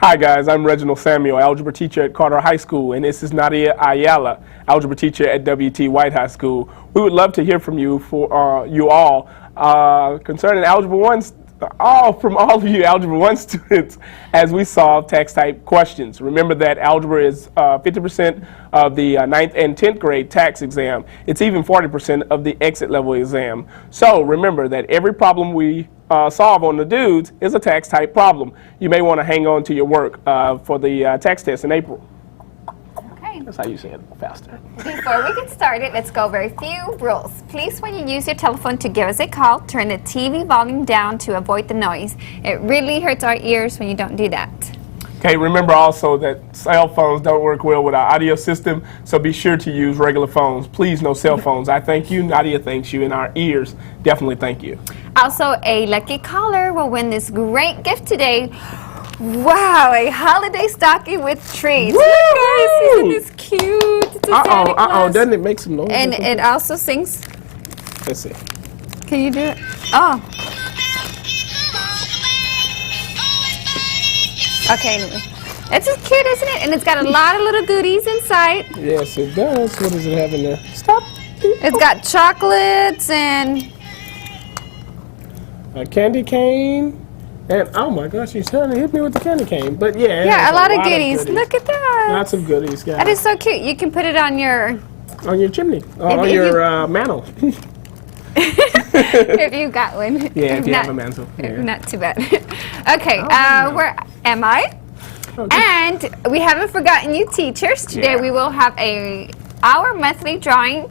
Hi guys, I'm Reginald Samuel, algebra teacher at Carter High School, and this is Nadia Ayala, algebra teacher at WT White High School. We would love to hear from you concerning Algebra 1, from all of you Algebra 1 students as we solve text type questions. Remember that algebra is 50% of the 9th and 10th grade tax exam. It's even 40% of the exit level exam. So remember that every problem we solve on the Dudes is a tax type problem. You may want to hang on to your work for the tax test in April. Okay. That's how you say it faster. Before we get started, let's go over a few rules. Please, when you use your telephone to give us a call, turn the TV volume down to avoid the noise. It really hurts our ears when you don't do that. Okay, remember also that cell phones don't work well with our audio system, so be sure to use regular phones. Please, no cell phones. I thank you, Nadia thanks you, and our ears definitely thank you. Also, a lucky caller will win this great gift today. Wow, a holiday stocking with treats. Look, guys, isn't this cute? It's a Santa Claus. Doesn't it make some noise? And it also sings. Let's see. Can you do it? Oh. Okay, anyway. It's just cute, isn't it? And it's got a lot of little goodies inside. Yes, it does. What does it have in there? Stop. It's got chocolates and a candy cane. And oh my gosh, she's trying to hit me with the candy cane. But yeah, yeah, a lot of goodies. Look at that. Lots of goodies, guys. That is so cute. You can put it on your chimney, on your mantle. If you got one. Yeah, if you have a mantle. Yeah. Not too bad. Okay, where am I? Okay. And we haven't forgotten you teachers. Today we will have our monthly drawing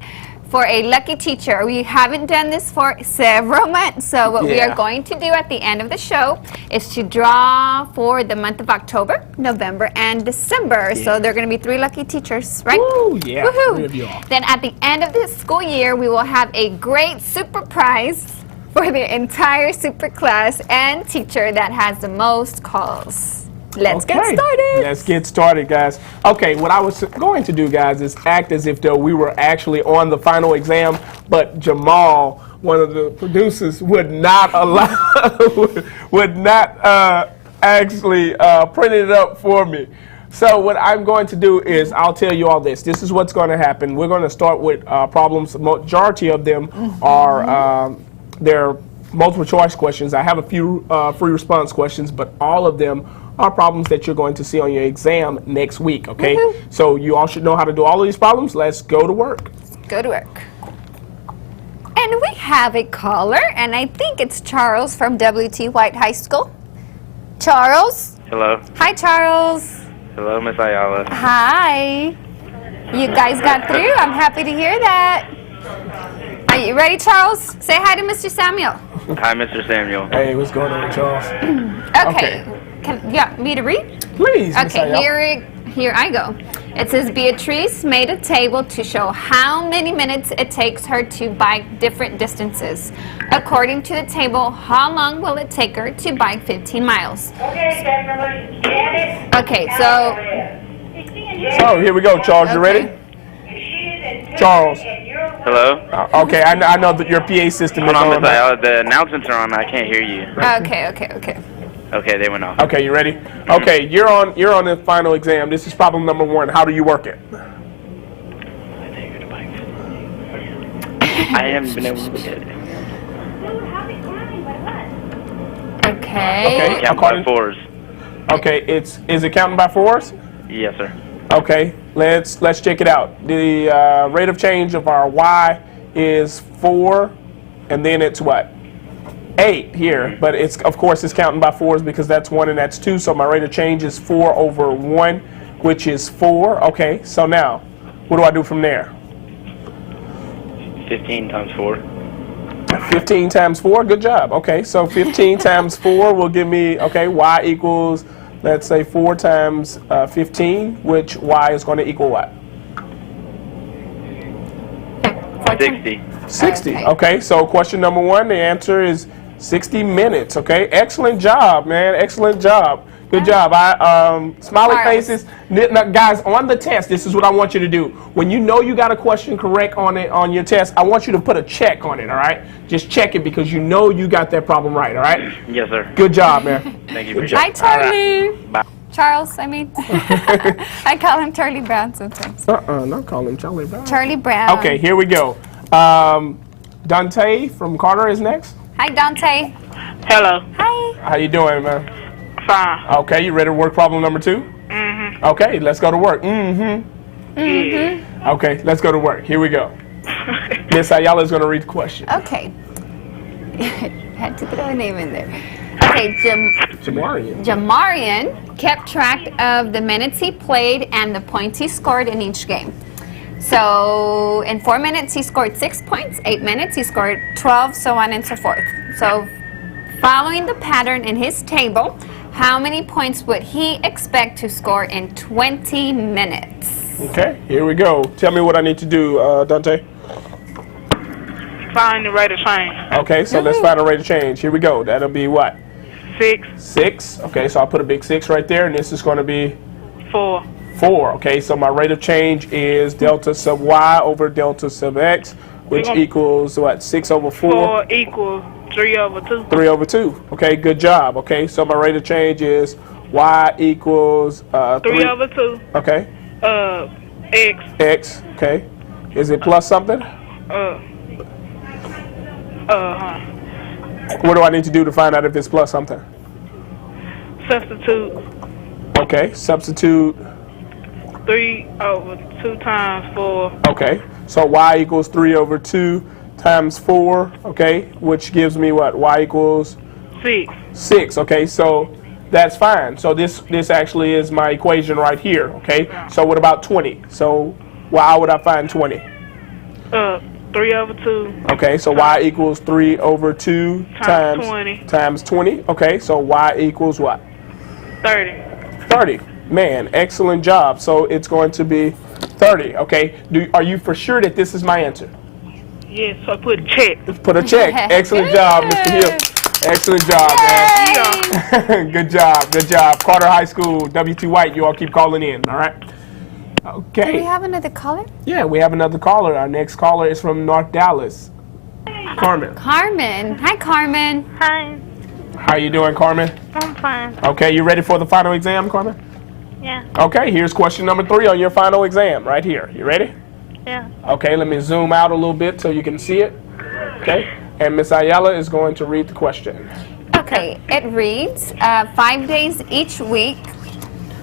for a lucky teacher. We haven't done this for several months, so what we are going to do at the end of the show is to draw for the month of October, November, and December. So there are going to be 3 lucky teachers, right? Woo, yeah. Woohoo. 3 of you all. Then at the end of this school year, we will have a great super prize for the entire super class and teacher that has the most calls. Let's get started. Let's get started, guys. Okay, what I was going to do, guys, is act as if though we were actually on the final exam, but Jamal, one of the producers, would not allow, actually print it up for me. So what I'm going to do is I'll tell you all this. This is what's going to happen. We're going to start with problems. The majority of them are they're multiple choice questions. I have a few free response questions, but all of them are problems that you're going to see on your exam next week, okay? So you all should know how to do all of these problems. Let's go to work. Go to work. And we have a caller, and I think it's Charles from WT White High School. Charles? Hello. Hi, Charles. Hello, Miss Ayala. Hi. You guys got through. I'm happy to hear that. Are you ready, Charles? Say hi to Mr. Samuel. Hi, Mr. Samuel. Hey, what's going on, Charles? Okay. You want me to read? Please. Okay, here I go. It says Beatrice made a table to show how many minutes it takes her to bike different distances. According to the table, how long will it take her to bike 15 miles? Okay, so here we go, Charles. You ready? Charles. Hello? Okay, I know that your PA system is Hold on, on. Miss Ayala. The announcements are on. I can't hear you. Okay. Okay, they went off. Okay, you ready? Okay, you're on the final exam. This is problem number 1. How do you work it? I haven't been able to look at it. Okay. Count by 4s. Okay, is it counting by 4s? Yes, sir. Okay, let's check it out. The rate of change of our y is 4, and then it's what? 8 here, but of course it's counting by 4s because that's 1 and that's 2, so my rate of change is 4 over 1, which is 4. Okay, so now, what do I do from there? 15 times 4. 15 times 4, good job. Okay, so 15 times 4 will give me, y equals, let's say 4 times 15, which y is going to equal what? 60. 60, okay, so question number 1, the answer is 60 minutes, okay? Excellent job, man, excellent job. Good job. Smiley faces. Now, guys, on the test, this is what I want you to do. When you know you got a question correct on your test, I want you to put a check on it, all right? Just check it because you know you got that problem right, all right? Yes, sir. Good job, man. Thank you. Bye, Charlie. Right. Bye. Charles, I mean. I call him Charlie Brown sometimes. Not call him Charlie Brown. Charlie Brown. Okay, here we go. Dante from Carter is next. Hi, Dante. Hello. Hi. How you doing, man? Fine. Okay, you ready to work problem number 2? Mm-hmm. Okay, let's go to work. Okay, let's go to work. Here we go. Miss Ayala is going to read the question. Okay. Had to throw a name in there. Okay, Jamarian kept track of the minutes he played and the points he scored in each game. So in 4 minutes, he scored 6 points. 8 minutes, he scored 12, so on and so forth. So following the pattern in his table, how many points would he expect to score in 20 minutes? Okay, here we go. Tell me what I need to do, Dante. Find the rate of change. Okay, so let's find a rate of change. Here we go. That'll be what? 6. 6. Okay, so I'll put a big 6 right there, and this is going to be 4. 4. Okay, so my rate of change is delta sub y over delta sub x, which equals what? 6 over 4? 4 equals 3 over 2. 3 over 2. Okay, good job. Okay, so my rate of change is y equals 3 over 2. Okay. X. X. Okay. Is it plus something? What do I need to do to find out if it's plus something? Substitute Okay, substitute. 3 over 2 times 4. Okay, so y equals 3 over 2 times 4, okay, which gives me what? Y equals 6. 6, okay, so that's fine. So this actually is my equation right here, okay? So what about 20? So how would I find 20? 3 over 2. Okay, so y equals 3 over 2 Times 20. times 20. Okay, so y equals what? 30. 30. Man, excellent job. So it's going to be 30, okay? Are you for sure that this is my answer? Yes, so I put a check. Put a check. Excellent job, Mr. Hill. Excellent job, man. Good job, good job. Carter High School, W2 White, you all keep calling in, all right? Okay. Do we have another caller? Yeah, we have another caller. Our next caller is from North Dallas. Carmen. Carmen. Hi, Carmen. Hi, How you doing, Carmen? I'm fine. Okay, you ready for the final exam, Carmen? Yeah, Okay, here's question number 3 on your final exam, right here. You ready? yeah. Okay, let me zoom out a little bit so you can see it. Okay, and Miss Ayala is going to read the question. Okay, it reads, 5 days each week,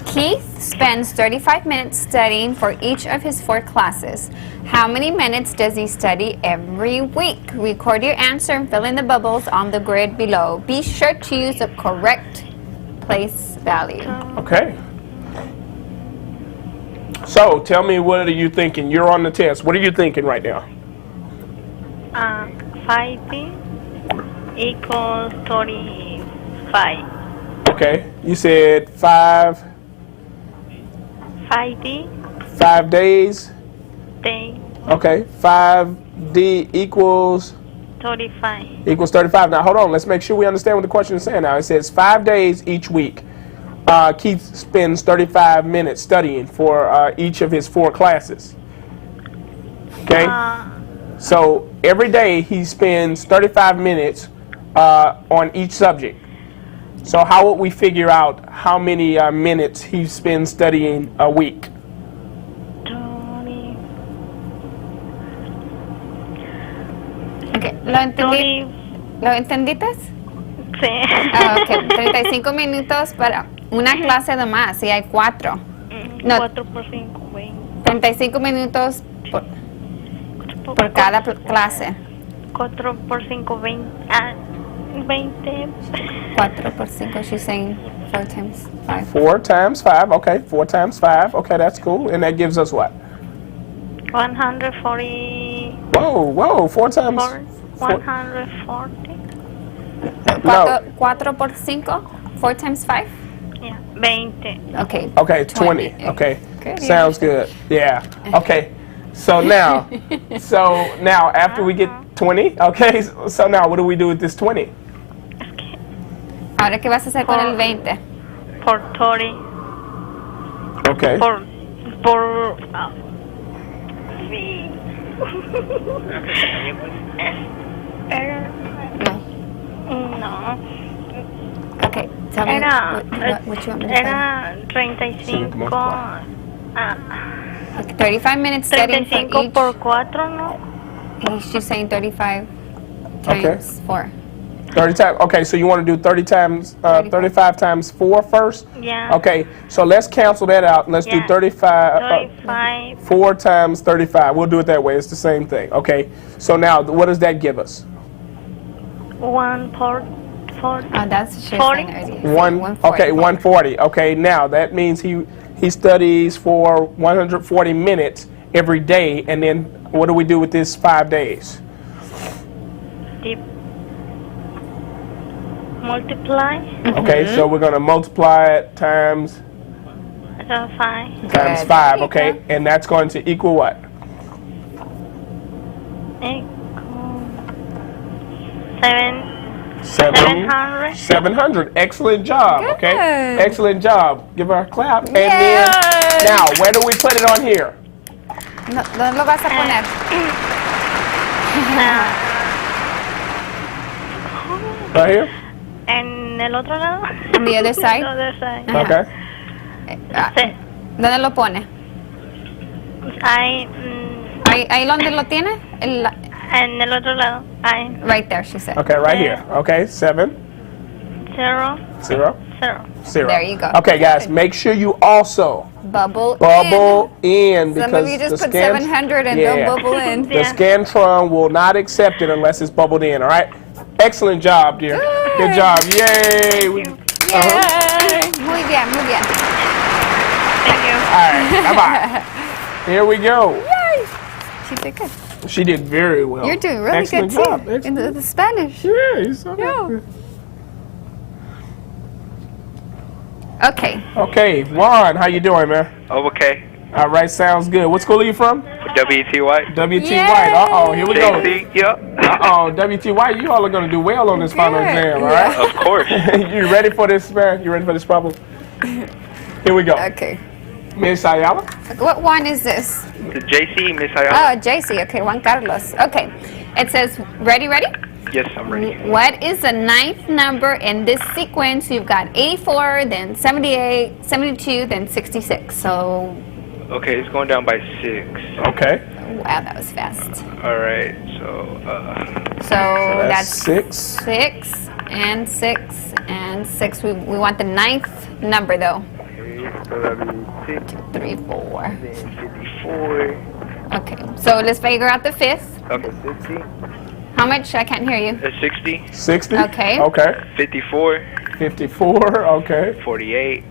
Keith spends 35 minutes studying for each of his 4 classes. How many minutes does he study every week? Record your answer and fill in the bubbles on the grid below. Be sure to use the correct place value. Okay. So, tell me, what are you thinking? You're on the test. What are you thinking right now? 5 equals 35. Okay, you said 5 5 days. day Okay, 5D equals 35. Now, hold on. Let's make sure we understand what the question is saying now. It says 5 days each week. Keith spends 35 minutes studying for each of his 4 classes. Okay? So every day he spends 35 minutes on each subject. So how would we figure out how many minutes he spends studying a week? 20. Okay, ¿lo entendiste? Sí. Ok, 35 minutos para una clase de más, y hay 4. No. 4 por 5, 20. 35 minutos por cada clase. 4 por 5, 20. 20. 4 por 5, she's saying 4 times 5. 4 times 5. Okay, 4 times 5. Okay, that's cool. And that gives us what? 140. Whoa, 4 times... 140. No. 4 por 5, 4 times 5? Yeah, 20. Okay. Okay, 20. Okay, Good, yeah. sounds good. Yeah. Okay. So now, after we get 20, okay. So now, what do we do with this 20? Ahora, ¿qué vas a hacer con el 20? Por 30. Okay. Por sí. No. No. Okay. Tell me Era, what you want me to say. era 35. Okay, 35 minutes studying for 35 each. por 4, ¿no? She's saying 35 Okay. times 4. 30 times. Okay, so you want to do 35 times 4 first? Yeah. Okay, so let's cancel that out. Let's do Yeah. 35. 35. 4 times 35. We'll do it that way. It's the same thing. Okay, so now what does that give us? 1 por 4. Oh, that's what she was 40. saying earlier. 140. Okay, 140. Okay, now that means he studies for 140 minutes every day, and then what do we do with this 5 days? Multiply. Okay, so we're going to multiply it times 5. times Good. 5, There you okay? go. And that's going to equal what? Equal 7. 700. 700. Excellent job, okay? Good. Excellent job. Give her a clap. And Yay. then, now, where do we put it on here? No, ¿dónde lo vas a poner? Right here? En el otro lado. On the other side? The other side. Ajá. Okay. Sí. ¿Dónde lo pone? Hay, Ahí donde lo tiene? en el otro lado. Hay Right there, she said. Okay, right here. Okay, 7, 0, 0, 0. 0. There you go. Okay, guys, make sure you also Bubble in Some of because you just the put 700 and Yeah. don't bubble in. The Scantron will not accept it unless it's bubbled in, all right? Excellent job, dear. Good job. Yay. Yay. Muy bien, muy bien. Thank you. All right, bye-bye. Here we go. Yay. She did good. She did very well. You're doing really Excellent good job. too. In Excellent. the Spanish. Yeah, you saw Yeah. that. Okay. Okay, Juan, how you doing, man? Oh, okay. All right, sounds good. What school are you from? WTY. WT Yay. White. Uh-oh, here we go. JC, yep. Uh-oh, WT White, you all are going to do well on this final Good. exam, all right? Of course. You ready for this, man? You ready for this problem? Here we go. Okay. Miss Ayala? What one is this? The JC, Miss Ayala. Oh, JC. Okay, Juan Carlos. Okay. It says, ready? Yes, I'm ready. What is the 9th number in this sequence? You've got 84, then 78, 72, then 66. So, Okay, it's going down by 6. Okay. wow, that was fast. All right, so, So that's 6. 6 and 6 and 6. We want the 9th number though. so that'll be 6, 3, 4. then 54. Okay, so let's figure out the 5th. Okay, 50. How much? I can't hear you. 60, 60? Okay. Okay. 54, 54, okay. 48,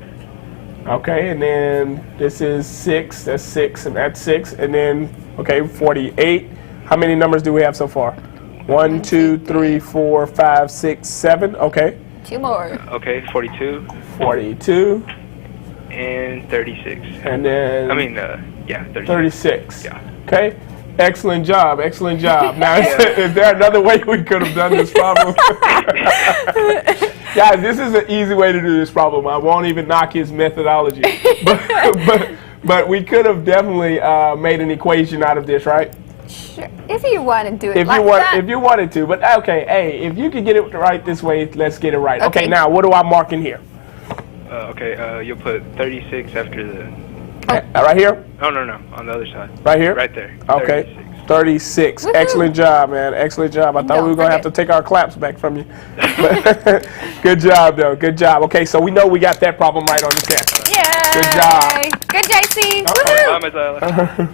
Okay, and then this is 6, that's 6, and that's 6, and then, okay, 48. How many numbers do we have so far? 1, 2, 3, 4, 5, 6, 7, okay. 2 more. okay, 42, 42, and 36. and then I mean, yeah, 36. 36. Yeah. Okay. Excellent job. Excellent job. Now, is there another way we could have done this problem? Guys, this is an easy way to do this problem. I won't even knock his methodology. But we could have definitely made an equation out of this, right? Sure. If you want to do it If like you want, that. if you wanted to. But okay, hey, if you could get it right this way, let's get it right. Okay, Okay. now what do I mark in here? Okay, you'll put 36 after the... Right here? Oh, no, on the other side. Right here? Right there. Okay. 36. Woohoo. Excellent job, man. Excellent job. I thought Don't we were going to have to forget. take our claps back from you. But good job, though. Good job. Okay, so we know we got that problem right on the test. Yay! Good job. Good, JC. Okay. Woohoo! Bye, Miss Ayala.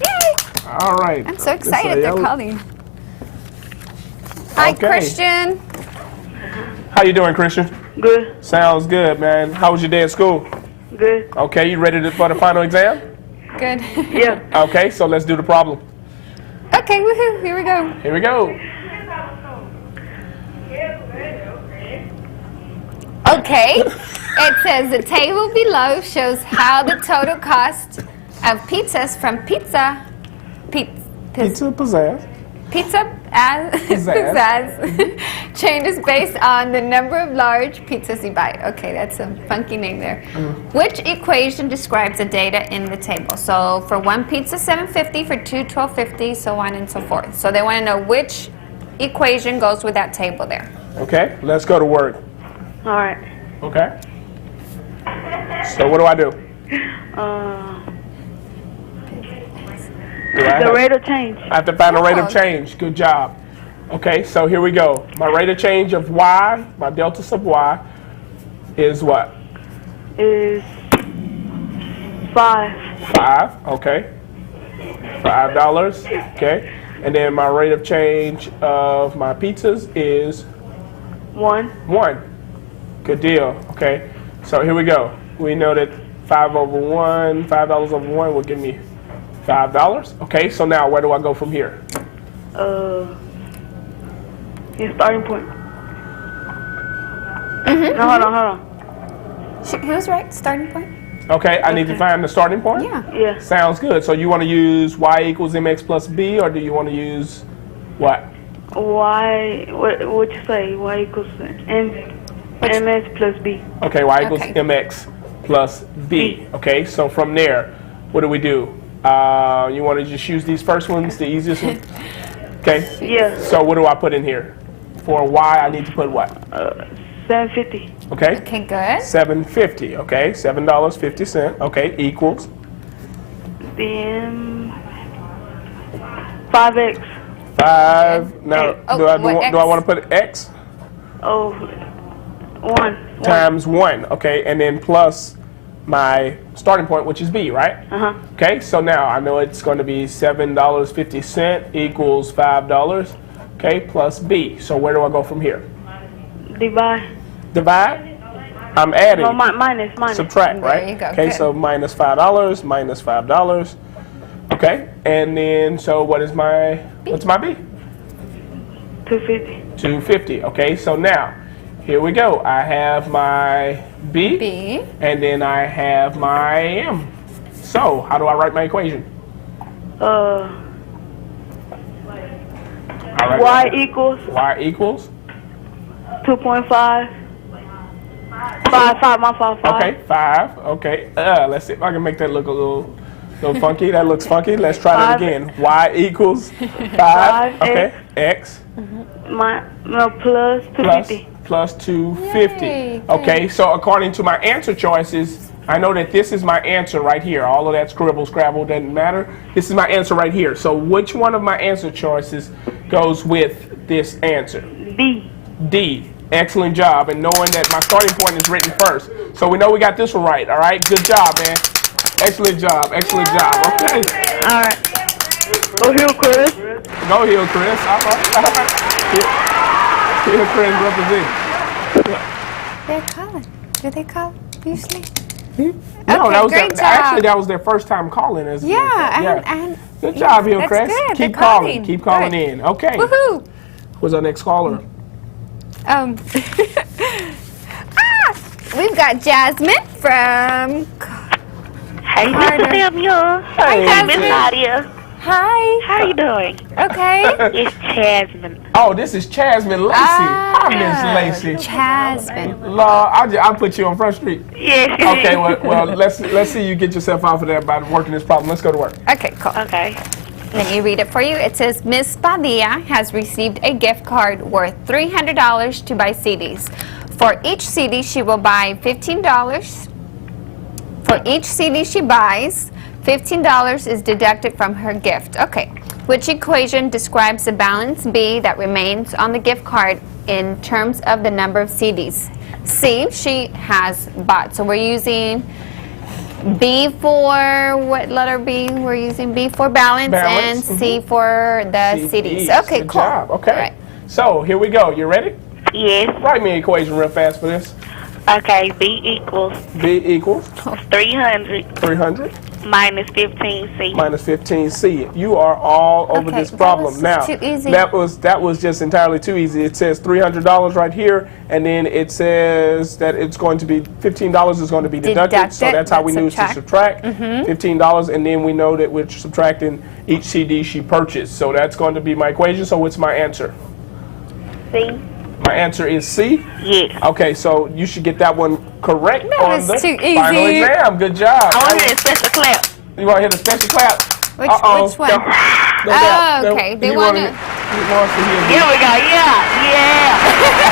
Yay! All right. I'm so excited they're calling. Hi, Okay. Christian. How you doing, Christian? Good. Sounds good, man. How was your day at school? Good. Okay, you ready for the final exam? Good. Yeah. Okay, so let's do the problem. Okay, woohoo, here we go. Here we go. Okay, it says the table below shows how the total cost of pizzas from pizza changes based on the number of large pizzas you buy. Okay, that's a funky name there. Which equation describes the data in the table? So for one pizza, $7.50, for two, $12.50, so on and so forth. So they want to know which equation goes with that table there. Okay, let's go to work. All right. Okay. So what do I do? The rate of change. I have to find a rate of Oh. change. Good job. Okay, so here we go. My rate of change of y, my delta sub y, is what? Is 5. 5, okay. $5, okay. And then my rate of change of my pizzas is 1. 1. Good deal, okay. So here we go. We know that $5 over 1 will give me $5. Okay, so now where do I go from here? Your starting point. No, hold on. He was right. Starting point. Okay, I need to find the starting point? Yeah. Yeah. Sounds good. So you want to use y equals mx plus b, or do you want to use what? Y, what you say? Y equals ms plus b. Okay, y equals Okay. mx plus b. Okay, so from there, what do we do? You want to just use these first ones, the easiest one? Okay. Yeah. So what do I put in here? For y, I need to put what? 750. Okay. Okay, good. $7.50. Okay, $7.50. Okay, equals. Then 5x. 5. Now, Oh, do I what want to put x? Oh, 1. Times 1, okay, and then plus my starting point, which is b, right? Uh-huh. Okay, so now I know it's going to be $7.50 equals $5, okay, plus b. So where do I go from here? Divide. Divide? I'm adding. No, minus. Subtract, There right? you go, Okay, good. so minus $5, minus $5. Okay, and then so what's my b? 250. 250. Okay, so now here we go. I have my b. B. And then I have my m. So, how do I write my equation? I write Y equals y equals 2.5. 5, my fault, 5. okay, 5. Okay, let's see if I can make that look a little funky. That looks funky. Let's try that 5. again. Y equals 5. 5, Okay, x Plus 250. plus 250. Yay, Okay, so according to my answer choices, I know that this is my answer right here. All of that scribble, scrabble doesn't matter. This is my answer right here. So which one of my answer choices goes with this answer? D. D. Excellent job. And knowing that my starting point is written first. So we know we got this one right. All right. Good job, man. Excellent job. Excellent job. Okay. All right. Go here, Chris. Go Hill, Chris. All right. All right. Hill, Chris representing. They're calling. Do they call usually? No, Okay, that was great job. actually that was their first time calling. Yeah, and Good job, Hill, that's Chris. good. Keep They're calling. calling. Keep calling Good. in. Okay. woohoo! Who's our next caller? We've got Jasmine from. Hey, Carter. Mr. Samuel. Hey, Hey, Miss Jasmine. Nadia. Hi. How you doing? Okay. It's Jasmine. Oh, this is Jasmine Lacey. I miss Lacey. Jasmine. Lord, I'll put you on Front Street. Yes. Okay, well, let's see you get yourself out of there by working this problem. Let's go to work. Okay, cool. Okay. Let me read it for you. It says, Miss Dahlia has received a gift card worth $300 to buy CDs. For each CD, she will buy $15. For each CD she buys, $15 is deducted from her gift. Okay. Which equation describes the balance B that remains on the gift card in terms of the number of CDs? C, she has bought. So we're using B for, what letter B? We're using B for balance, Balance, and C for the CDs. Okay, Good cool. job. Okay. All right. So here we go. You ready? Yes. Write me an equation real fast for this. Okay. B equals B equals 300 300 minus 15C. minus 15C. You are all over Okay, this that problem. was Now, too easy. that was just entirely too easy. It says $300 right here, and then it says that it's going to be $15 is going to be deducted. So Deducted, that's how we that's knew to subtract $15, and then we know that we're subtracting each CD she purchased. So that's going to be my equation. So what's my answer? C. My answer is C. Yes. Okay, so you should get that one correct That on was the too final easy. exam. Good job. I want to hear a special clap. You want to hit a special clap? Which Uh-oh. one? No Oh, doubt. okay. They He wanna- He wants to hear Here we go. Yeah.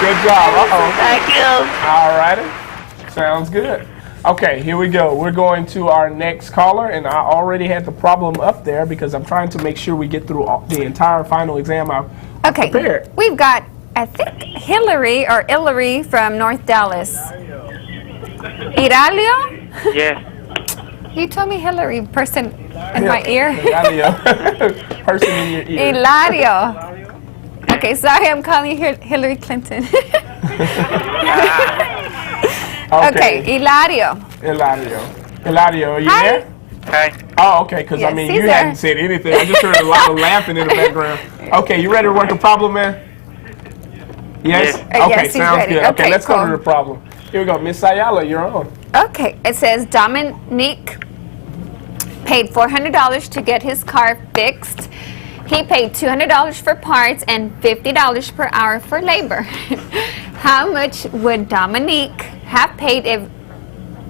Good Good job. Uh-oh. Thank you. All righty. Sounds good. Okay, here we go. We're going to our next caller, and I already had the problem up there because I'm trying to make sure we get through the entire final exam I've prepared. We've got, I think, Hillary or Ilary from North Dallas. Iralio? Yes. You told me Hillary, person in my ear. Hilario. Person in your ear. Hilario. Okay, sorry, I'm calling you Hillary Clinton. Okay, Hilario. Hilario, are you Hi. there? Hi. Oh, okay, because I Yes, mean, he's you there. hadn't said anything. I just heard a lot of laughing in the background. Okay, you ready to work the problem, man? Yes? Yes. Okay, Yes, he's sounds ready. good. Okay, Okay, let's go to cool. the problem. Here we go. Miss Ayala, you're on. Okay, it says Dominique paid $400 to get his car fixed. He paid $200 for parts and $50 per hour for labor. How much would Dominique have paid if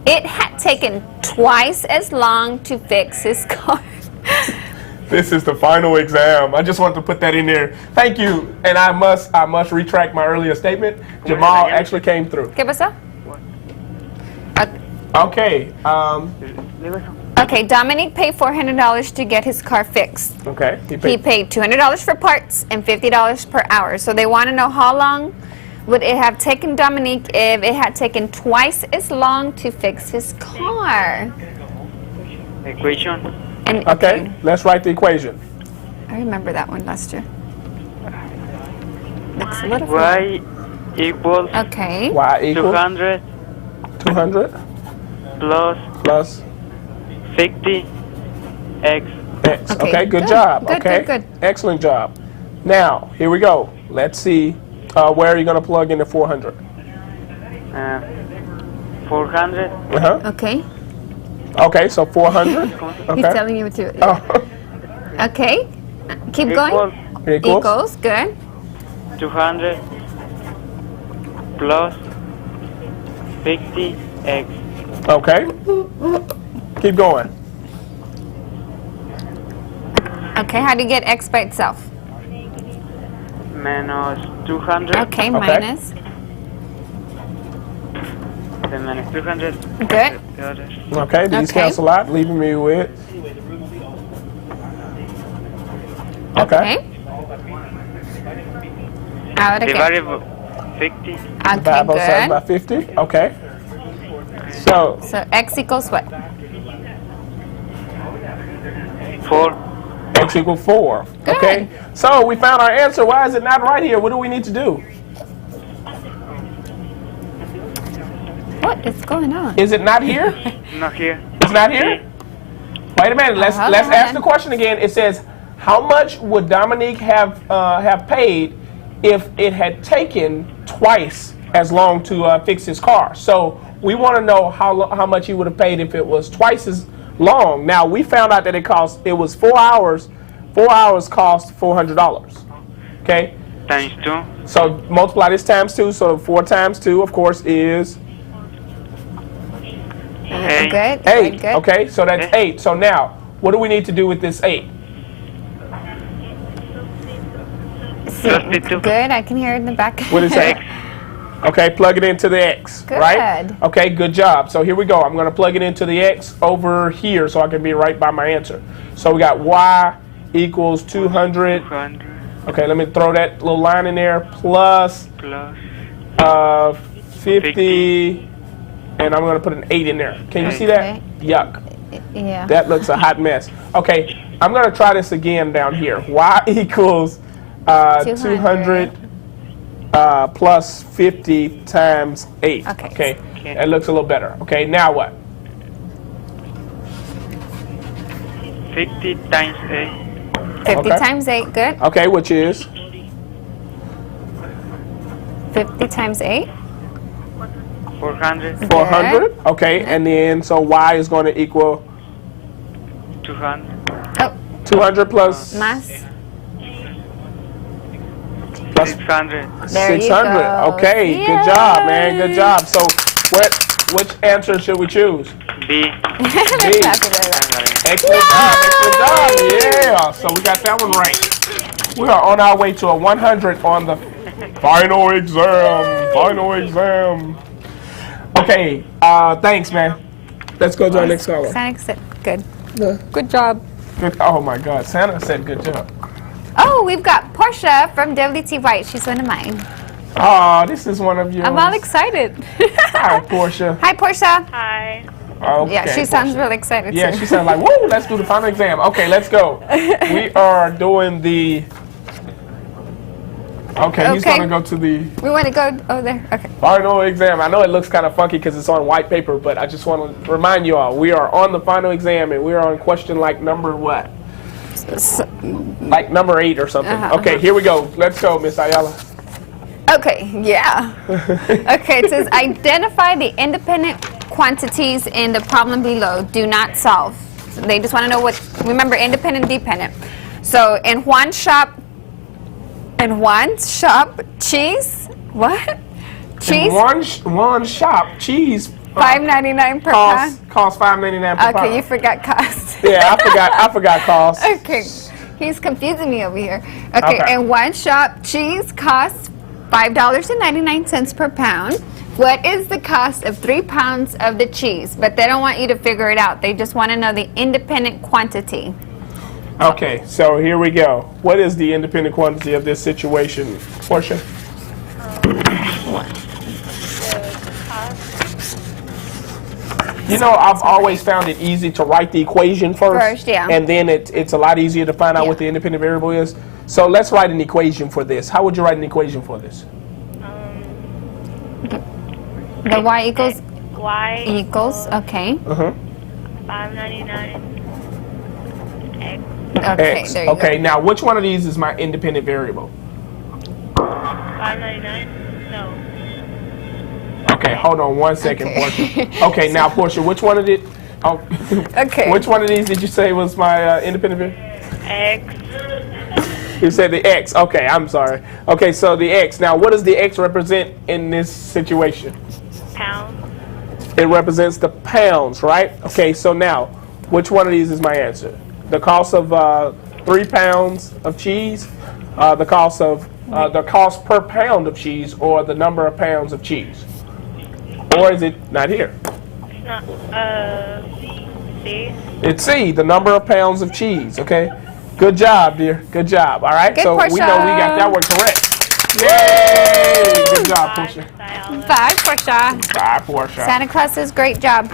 it had taken twice as long to fix his car? This is the final exam. I just wanted to put that in there. Thank you. And I must retract my earlier statement. Jamal actually came through. ¿Qué pasó? Okay. Okay, Dominique paid $400 to get his car fixed. Okay. He paid $200 for parts and $50 per hour. So they want to know how long would it have taken Dominique if it had taken twice as long to fix his car? Equation. And Okay, let's write the equation. I remember that one last year. Looks a little Y equals Okay. Y equals 200 200 plus plus 50 x. X. Okay, Okay, good good. job. Good, Okay, good, good. excellent job. Now, here we go. Let's see, where are you going to plug in the 400? 400 Uh-huh. Okay. Okay, so 400. He's Okay. telling you to. Oh, Okay. Keep going. equals equals. Good. 200 plus 50 x. Okay. Keep going. Okay, how do you get X by itself? Minus 200. Okay, minus. Then minus 200. Good. The other. Okay, these Okay. cancel out, leaving me with. Okay. Out again. Divided by 50. Okay, 507 by good. 50. Okay. So, So X equals what? 4. X equals 4. Good. Okay. So, we found our answer. Why is it not right here? What do we need to do? What is going on? Is it not here? Not here. It's not here? Wait a minute. Let's Hold ask on. the question again. It says, how much would Dominique have paid if it had taken twice as long to fix his car? So we want to know how much he would have paid if it was twice as long. Now we found out that it was 4 hours. 4 hours cost $400. Okay. Times 2. So multiply this times 2. So 4 times 2, of course, is 8. Good. 8. Good. Okay. So that's 8. So now, what do we need to do with this 8? Substitute. Good. I can hear it in the back. What is that? Okay, plug it into the X, Good. right? Okay, good job. So here we go. I'm going to plug it into the X over here so I can be right by my answer. So we got Y equals 200. 200 Okay, let me throw that little line in there. Plus plus 50. And I'm going to put an 8 in there. Can you see that? Okay. Yuck. Yeah. That looks a hot mess. Okay, I'm going to try this again down here. Y equals 200 plus 50 times 8. Okay. Okay, that looks a little better. Okay, now what? 50 times 8. 50 Okay. times 8. Good. Okay, which is? 50 times 8. 400. 400. Okay, and then so Y is going to equal 200. Oh, 200 plus más. 600. There you 600. go. Okay, good job, man. Good job. So, which answer should we choose? B. B. Let's clap together. Excellent job. Excellent job. Yeah. So we got that one right. We are on our way to a 100 on the Final exam. Final exam. Okay. Thanks, man. Let's go to our next caller. Santa said good. Yeah. Good job. Good. Oh my God, Santa said good job. Oh, we've got Portia from WT White. She's one of mine. Oh, this is one of yours. I'm all excited. Hi, Portia. Hi, Portia. Hi. Okay, Yeah, she sounds Portia. really excited Yeah, too. she sounds like, woo, let's do the final exam. Okay, let's go. We are doing the... Okay, he's Okay. going to go to the We want to go over there. Okay. final exam. I know it looks kind of funky because it's on white paper, but I just want to remind you all, we are on the final exam, and we are on question like number what? Like number 8 or something. Okay, here we go. Let's go, Miss Ayala. Okay, yeah. Okay, it says identify the independent quantities in the problem below. Do not solve. So they just want to know what, remember, independent, dependent. So in one shop, cheese, what? Cheese? One shop, cheese $5.99 per pound. cost $5.99 per pound. Okay, you forgot cost. Yeah, I forgot cost. Okay, he's confusing me over here. Okay, Okay. in one shop, cheese costs $5.99 per pound. What is the cost of 3 pounds of the cheese? But they don't want you to figure it out. They just want to know the independent quantity. Okay, so here we go. What is the independent quantity of this situation, Portia? You know, I've always found it easy to write the equation first, yeah. and then it's a lot easier to find out Yeah. what the independent variable is. So let's write an equation for this. How would you write an equation for this? The y equals Y equals, okay. Uh-huh. $5.99. X. Okay, X. there you Okay, now which one of these is my independent variable? $5.99. No. Okay, hold on one second, Okay. Portia. Okay, now Portia, which one of it? Oh, Okay. Which one of these did you say was my independent variable? X. You said the X. Okay, I'm sorry. Okay, so the X. Now, what does the X represent in this situation? Pound. It represents the pounds, right? Okay, so now, which one of these is my answer? The cost of 3 pounds of cheese, the cost per pound of cheese, or the number of pounds of cheese? Or is it not here? It's not. C. It's C, the number of pounds of cheese, okay? Good job, dear. Good job. All right, Good, so we know we got that one correct. Yay! Good job, Portia. Bye, Portia. Bye, Portia. Santa Claus says great job.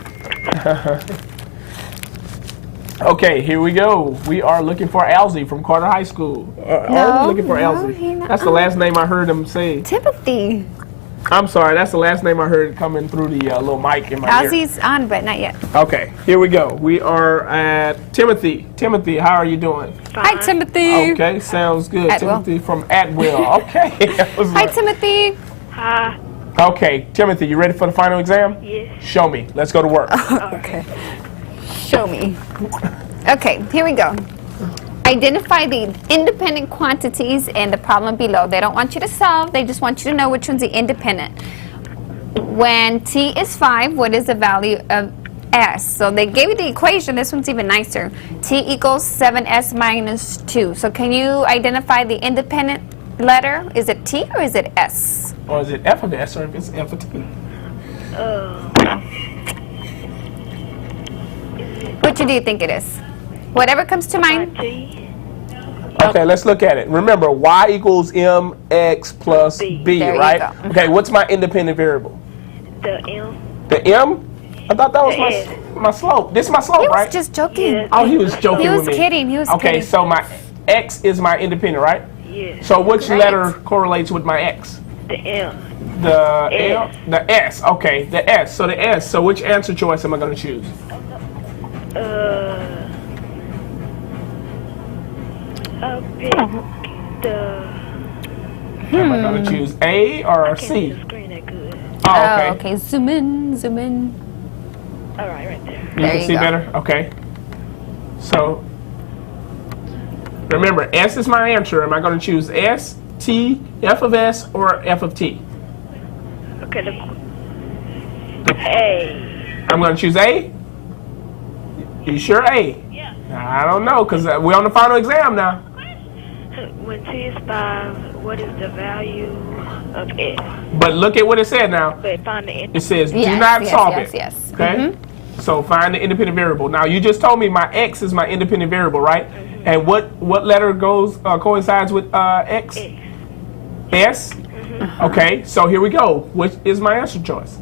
Okay, here we go. We are looking for Elsie from Carter High School. Are we looking for Elsie? he not- That's the last name I heard him say. Timothy. I'm sorry, that's the last name I heard coming through the little mic in my ear. Ozzy's on, but not yet. Okay, here we go. We are at Timothy. Timothy, how are you doing? Hi, Timothy. Okay, sounds good. Atwell. Timothy from Atwell. Okay. I was Hi, like- Timothy. Hi. Okay, Timothy, you ready for the final exam? Yes. Show me. Let's go to work. Okay. Show me. Okay, here we go. Identify the independent quantities in the problem below. They don't want you to solve, they just want you to know which one's the independent. When t is 5, what is the value of s? So they gave you the equation, this one's even nicer. T equals 7s minus 2. So can you identify the independent letter? Is it t or is it s? Or is it F of S or if it's F of T? Which one do you think it is? Whatever comes to mind. G. Okay, let's look at it. Remember, y equals mx plus b, There you right? go. Okay, what's my independent variable? The M. The m? I thought that was Yeah. my slope. This is my slope, He was right? just joking. Yeah. Oh, he was joking He was with me. kidding, he was okay, kidding. so my x is my independent, right? Yes. So which Great. letter correlates with my x? The M. The S. L? The S. Okay, the S. So the S. So which answer choice am I going to choose? I'll pick the. Am I going to choose A or Can't see C? the screen that good. Oh, Oh, okay. okay. Zoom in, zoom in. All right there. You There can you see go. better? Okay. So, remember, S is my answer. Am I going to choose S, T, F of S, or F of T? Okay, the A. I'm going to choose A? You sure A? Yeah. I don't know, because we're on the final exam now. When T is 5, what is the value of x? But look at what it said now. But find the It says do Yes, not yes, solve yes, it. yes. Okay? So find the independent variable. Now you just told me my x is my independent variable, right? And what letter goes coincides with x? S? Okay, so here we go. What is my answer choice?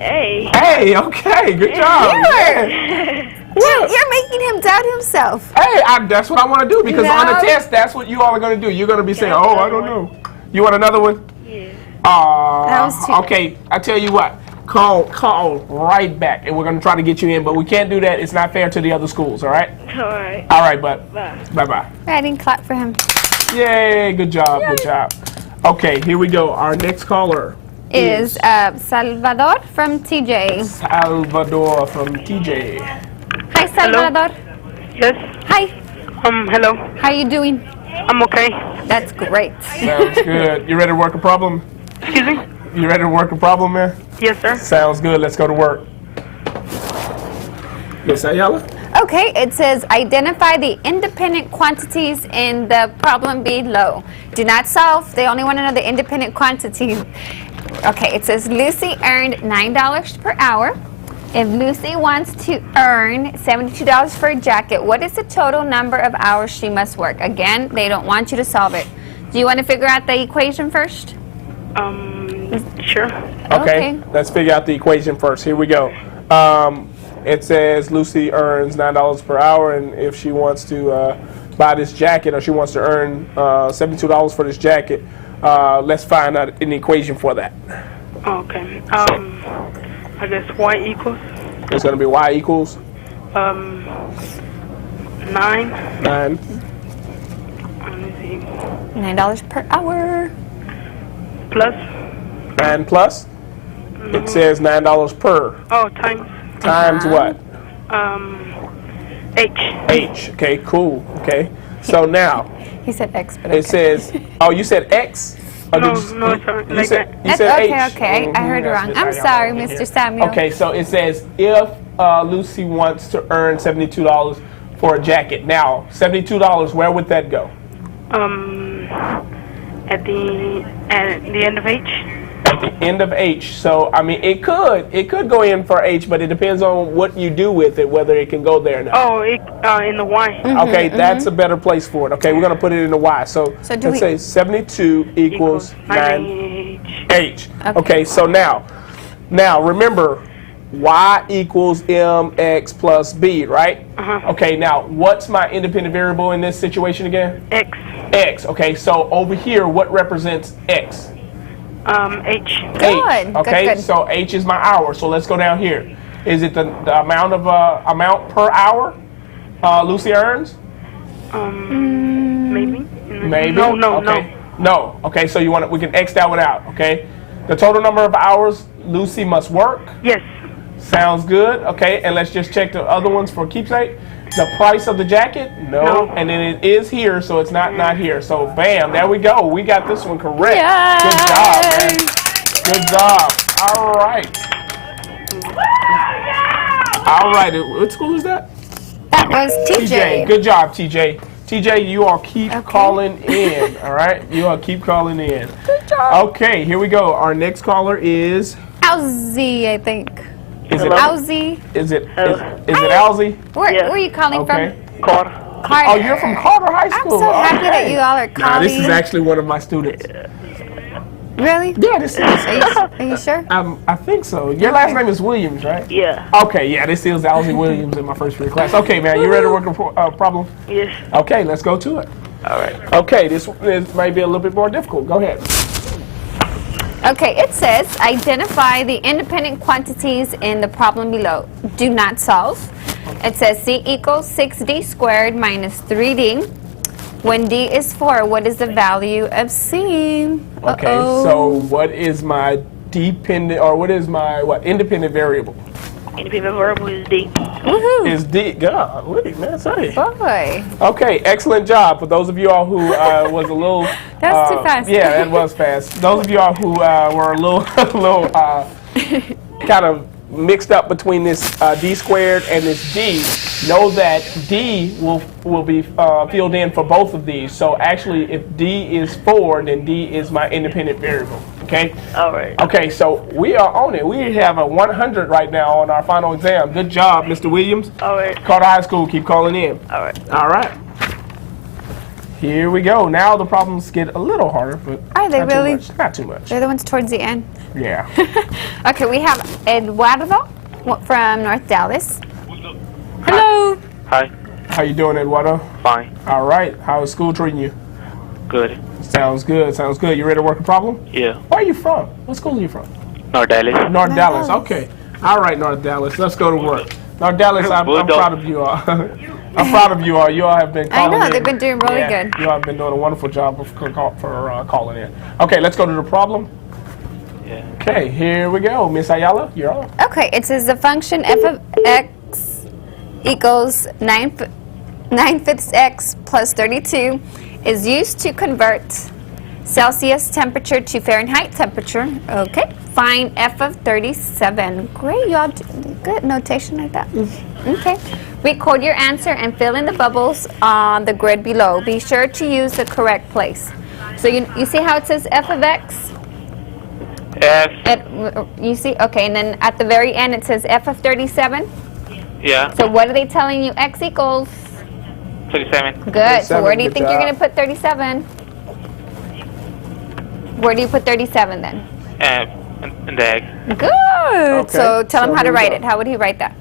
A. Hey, okay, good job. Yeah. You're making him doubt himself. Hey, that's what I want to do because on the No. test, that's what you all are going to do. You're going to be saying, "Oh, I don't know." You want another one? Yeah. That was too- Okay. I tell you what. Call right back, and we're going to try to get you in, but we can't do that. It's not fair to the other schools. All right. All right. All right, bud. Bye. Bye. I didn't clap for him. Yay! Good job. Good job. Okay, here we go. Our next caller Is Salvador from TJ. Salvador from TJ. Hi, Salvador. Yes. Hi. Hello. How you doing? I'm okay. That's great. Sounds good. You ready to work a problem? Excuse me? You ready to work a problem, man? Yes, sir. Sounds good. Let's go to work. Miss Ayala? Okay, it says identify the independent quantities in the problem below. Do not solve. They only want to know the independent quantities. Okay, it says Lucy earned $9 per hour. If Lucy wants to earn $72 for a jacket, what is the total number of hours she must work? Again, they don't want you to solve it. Do you want to figure out the equation first? Sure. Okay, let's figure out the equation first. Here we go. It says Lucy earns $9 per hour, and if she wants to buy this jacket, or she wants to earn $72 for this jacket, let's find out an equation for that. Okay. I guess y equals It's going to be y equals 9. 9. Let me see. $9 per hour. Plus. 9 plus. It says $9 per. Oh, times. Times what? H. H. Okay, cool. Okay. So now He said X, but it says. Oh, you said X. Or No, did you, no, it's not you like said, that. you said okay, H. okay. I heard it wrong. I'm sorry, Mr. Samuel. Okay, so it says if Lucy wants to earn $72 for a jacket. Now, $72, where would that go? At the end of H. At the end of H. So, I mean, it could go in for H, but it depends on what you do with it, whether it can go there or not. Oh, in the Y. Okay, that's a better place for it. Okay, we're going to put it in the Y. So, So do let's we- say 72 equals 9H. H. Okay, so now remember, Y equals MX plus B, right? Okay, now what's my independent variable in this situation again? X. X. Okay, so over here, what represents X? H. Good, H. Okay, good. so H is my hour. So let's go down here. Is it the amount per hour Lucy earns? Maybe. Maybe. No. Okay. No. Okay, so we can X that one out. Okay. The total number of hours Lucy must work. Yes. Sounds good. Okay, and let's just check the other ones for keepsake. The price of the jacket? No. And then it is here, so it's not here. So bam, there we go. We got this one correct. Yay! Good job, man. Good job. All right. All right. What school is that? That was TJ. Good job, TJ. TJ, you all keep calling in. All right, you all keep calling in. Good job. Okay, here we go. Our next caller is. Alzi, I think. Is it? Alzi. Is it Alzi? Where are you calling Okay. Carter. from? Carter. Oh, you're from Carter High I'm School. so happy that Okay. you all are Nah, calling. this is actually one of my students. Really? Yeah, this is. Are you sure? I think so. Your last name is Williams, right? Yeah. Okay, yeah, this is Alzi Williams in my first period class. Okay, man, you ready to work a problem? Yes. Okay, let's go to it. All right. Okay, this might be a little bit more difficult. Go ahead. Okay, it says identify the independent quantities in the problem below. Do not solve. It says C equals 6D squared minus 3D. When D is 4, what is the value of C? Okay, Uh-oh. so what is my independent variable? Independent variable is D. Woohoo! Is D. God, wait, man, say. Boy. Okay, excellent job. For those of you all who was a little. That was too fast. Yeah, that was fast. Those of you all who were a little kind of mixed up between this D squared and this D. know that D will be filled in for both of these. So actually, if D is 4, then D is my independent variable. Okay? All right. Okay, so we are on it. We have a 100 right now on our final exam. Good job, Mr. Williams. All right. Carter High School, keep calling in. All right. All right. Here we go. Now the problems get a little harder, but Are they not too really? much. Not too much. They're the ones towards the end. Yeah. Okay, we have Eduardo from North Dallas. Hello. Hi. How you doing, Eduardo? Fine. All right. How is school treating you? Good. Sounds good. Sounds good. You ready to work a problem? Yeah. Where are you from? What school are you from? North Dallas. North Dallas. Dallas. Okay. All right, North Dallas. Let's go to work. North Dallas, I'm Bulldog. proud of you all. I'm proud of you all. You all have been I calling know, in. they've been doing really Yeah, good. You all have been doing a wonderful job for calling in. Okay, let's go to the problem. Yeah. Okay, here we go. Miss Ayala, you're on. Okay, it says the function f of x equals 9/5 x plus 32 is used to convert Celsius temperature to Fahrenheit temperature. Okay, find f of 37. Great, y'all good notation like that. Okay, record your answer and fill in the bubbles on the grid below. Be sure to use the correct place. So you see how it says f of x? F. You see? Okay, and then at the very end it says f of 37. Yeah. So what are they telling you x equals? 37. Good. So where do you 37, think good you're job. going to put 37? Where do you put 37 then? In the egg. Good. Okay, So tell him so how to here we write go. it. How would he write that?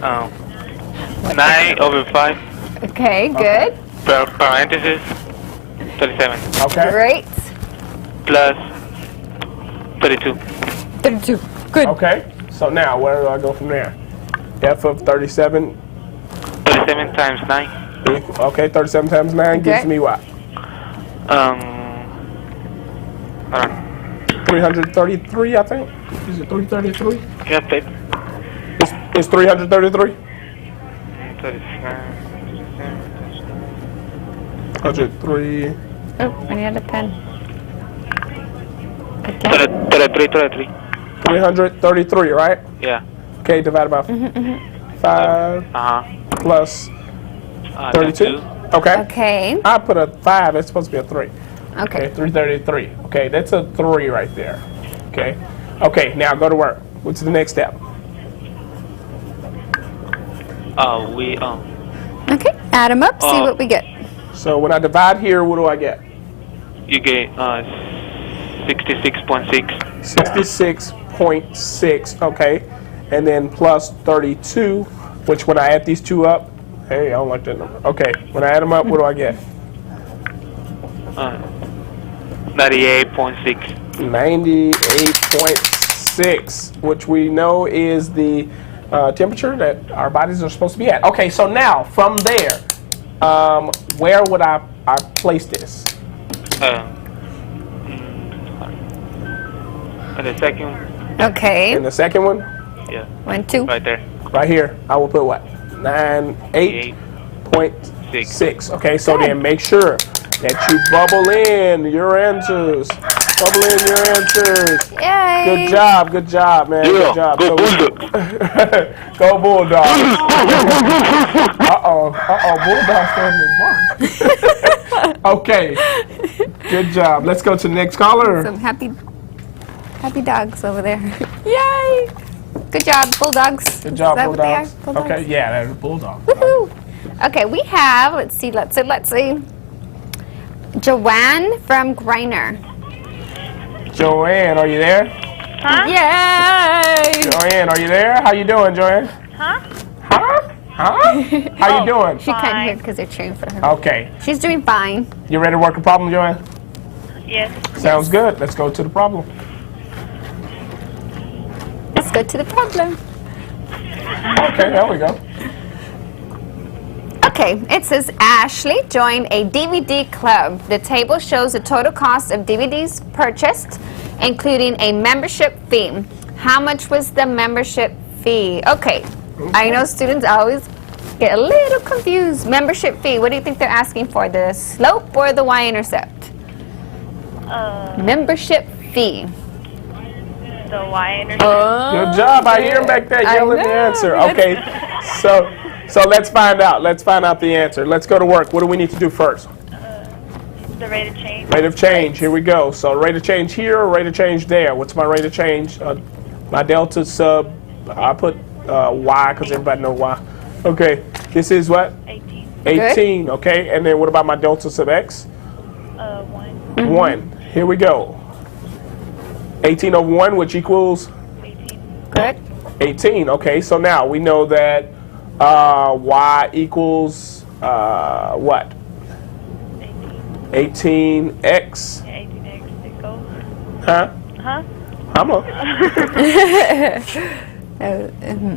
9/5 Okay, good. parenthesis 37 Okay. Great. plus 32. 32. Good. Okay. So now, where do I go from there? F of 37. 37 times 9. Okay, 37 times 9 gives Okay. me what? Hold on. 333, I think. Is it 333? Yeah, babe. It's 333? 39. 103. Oh, I need a pen. Okay. 33. 333, right? Yeah. Okay, divided by 5 plus 32. Okay. Okay. I put a 5. It's supposed to be a 3. Okay, Okay. 333. Okay, that's a 3 right there. Okay. Okay, now go to work. What's the next step? Okay. Add them up. See what we get. So when I divide here, what do I get? You get 66.6. 66.6. Okay. And then plus 32, which when I add these two up, hey, I don't like that number. Okay, when I add them up, what do I get? 98.6. 98.6, which we know is the temperature that our bodies are supposed to be at. Okay, so now from there, where would I place this? And the second, Okay. In the second one, yeah, 1, 2. right there. right here, I will put what? 98.6. Okay, so Good. then make sure that you bubble in your answers. Bubble in your answers. Yay. Good job, man. Good job. Go So go Bulldogs. Bulldogs standing in the Okay, good job. Let's go to the next caller. Some happy dogs over there. Yay. Good job, Bulldogs. Good job, Is that what they are? Bulldogs. Bulldogs? Okay, yeah, that's a Bulldog. Woohoo. Okay, we have, let's see. Joanne from Griner. Joanne, are you there? Yay! Joanne, are you there? How you doing, Joanne? Huh? How you doing? She couldn't hear because they're cheering for her. Okay. She's doing fine. You ready to work a problem, Joanne? Yes. Sounds good. Let's go to the problem. Let's go to the problem. Okay, there we go. Okay, it says Ashley joined a DVD club. The table shows the total cost of DVDs purchased, including a membership fee. How much was the membership fee? Okay, I know students always get a little confused. Membership fee, what do you think they're asking for? The slope or the y-intercept? Membership fee. The Y-intercept. Good job. I hear him back there I yelling the know. answer. Okay, so So let's find out. Let's find out the answer. Let's go to work. What do we need to do first? The rate of change. Rate of change. Here we go. So rate of change here or rate of change there? What's my rate of change? My delta sub, I put y because everybody knows y. Okay. This is what? 18. 18. Okay. And then what about my delta sub x? 1. 1. Here we go. 18 over 1, which equals? 18. Good. 18. Okay. So now we know that y equals what? 18x. Yeah, 18x equals. Huh? Huh? I'm a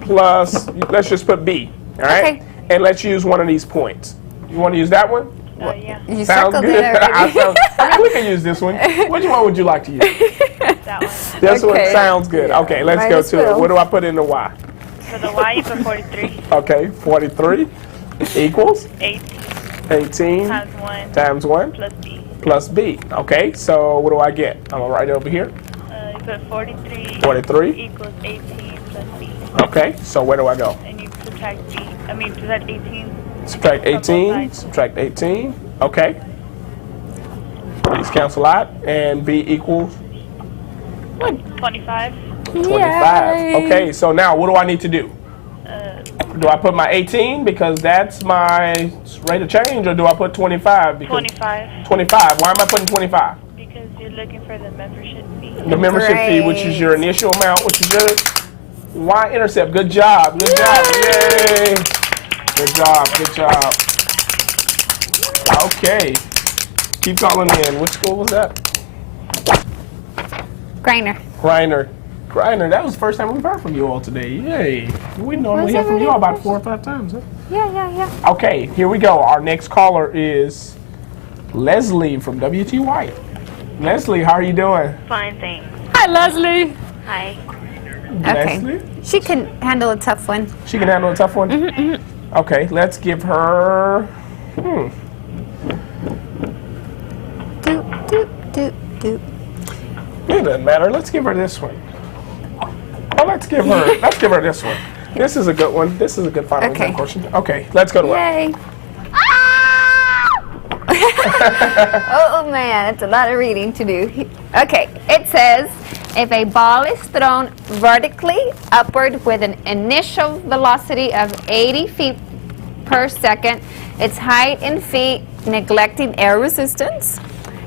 plus. Let's just put b. All right. Okay. And let's use one of these points. You want to use that one? Yeah. You Sounds circled good. it already. I mean, we can use this one. Which one would you like to use? That one. This one Okay. sounds good. Okay, let's Might go as to it. well. What do I put in the y? For the y, you put 43. Okay, 43 equals 18 18 times 1 times 1 plus b. plus b. Okay, so what do I get? I'm going to write it over here. You put 43. 43. Equals 18 plus b. Okay, so where do I go? And you subtract b. I mean, subtract 18. Subtract From both 18. sides. Subtract 18. Okay. These cancel out. And b equals 25. 25. Yay. Okay, so now what do I need to do? Do I put my 18 because that's my rate of change, or do I put 25? Because 25. 25. Why am I putting 25? Because you're looking for the membership fee. The membership fee, which is your initial amount, which is your y-intercept. Good job. Good job. Yay. Good job. Good job. Okay. Keep calling in. Which school was that? Griner. Griner, that was the first time we've heard from you all today. Yay. We normally hear from you all about 4 or 5 times. Huh? Yeah. Okay, here we go. Our next caller is Leslie from WTY. Leslie, how are you doing? Fine, thanks. Hi, Leslie. Hi. Okay. Leslie? She can handle a tough one. She can handle a tough one? Okay, let's give her... Do. It doesn't matter. Let's give her this one. Oh, let's give her this one. This is a good one. This is a good final Okay. exam question. Okay, let's go to work. Yay. Oh man, that's a lot of reading to do. Okay, it says if a ball is thrown vertically upward with an initial velocity of 80 feet per second, its height in feet, neglecting air resistance,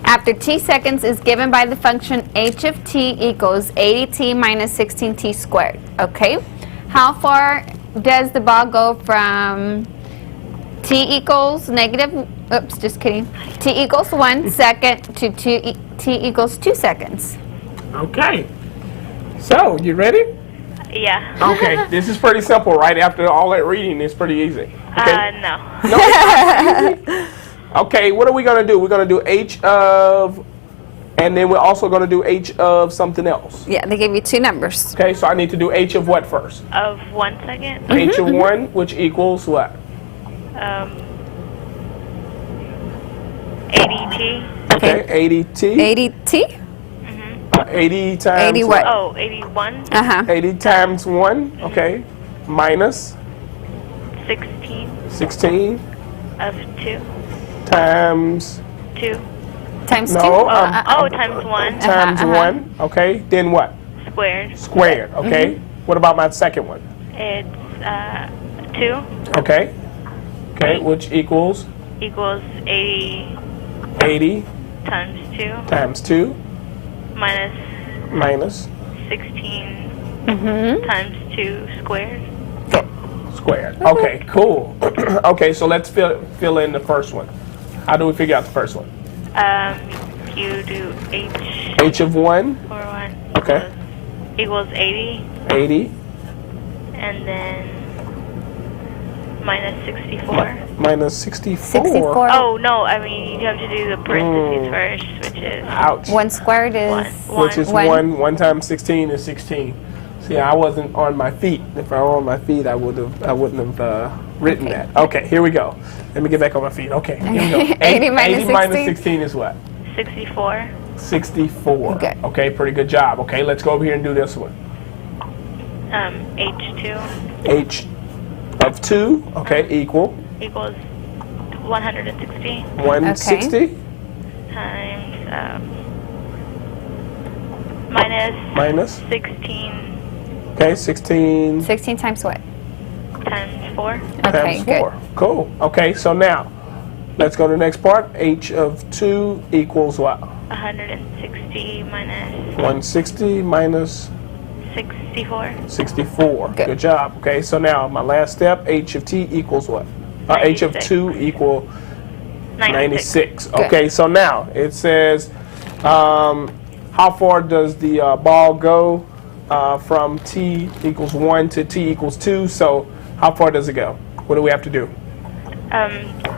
after t seconds is given by the function h of t equals 80t minus 16t squared. Okay, how far does the ball go from t equals negative, oops, just kidding, t equals 1 second to t equals 2 seconds? Okay. So, you ready? Yeah. Okay, this is pretty simple, right? After all that reading, it's pretty easy. Okay. No. No, it's not easy. Okay, what are we going to do? We're going to do h of, and then we're also going to do h of something else. Yeah, they gave you 2 numbers. Okay, so I need to do h of what first? Of 1 second. H of 1, which equals what? 80t. Okay, 80t. 80t? 80 times 80 what? Oh, 81. Uh-huh. 80 times 1, okay, minus 16 16 of 2. times, 2. Times 2? no, Oh, times 1. times 1, okay, then what? Squared. Squared, okay. What about my second one? It's 2 Okay, okay, which equals equals 80 80 times 2 times 2 minus 16 times 2 squared. squared. Okay, cool. Okay, so let's fill in the first one. How do we figure out the first one? You do H of 1, for 1 okay, equals 80, 80 and then minus 64. minus 64. 64. Oh, no, I mean, you have to do the parentheses first, which is Ouch. 1 squared is... Which is One. 1 times 16 is 16. See, I wasn't on my feet. If I were on my feet, I wouldn't have written that. Okay, here we go. Let me get back on my feet. Okay, here we go. 80 minus 80 minus 16? 16 is what? 64. 64. Okay. Okay, pretty good job. Okay, let's go over here and do this one. H2. H of 2, okay, equals 160 160 times minus 16 okay, 16 16 times what? times 4. Okay, times 4. good. Cool. Okay, so now let's go to the next part. H of 2 equals what? 160 minus 160 minus 64. 64. Good. Good job. Okay, so now my last step, H of T equals what? H of 2 equal 96. Okay, so now it says, how far does the ball go from T equals 1 to T equals 2? So how far does it go? What do we have to do?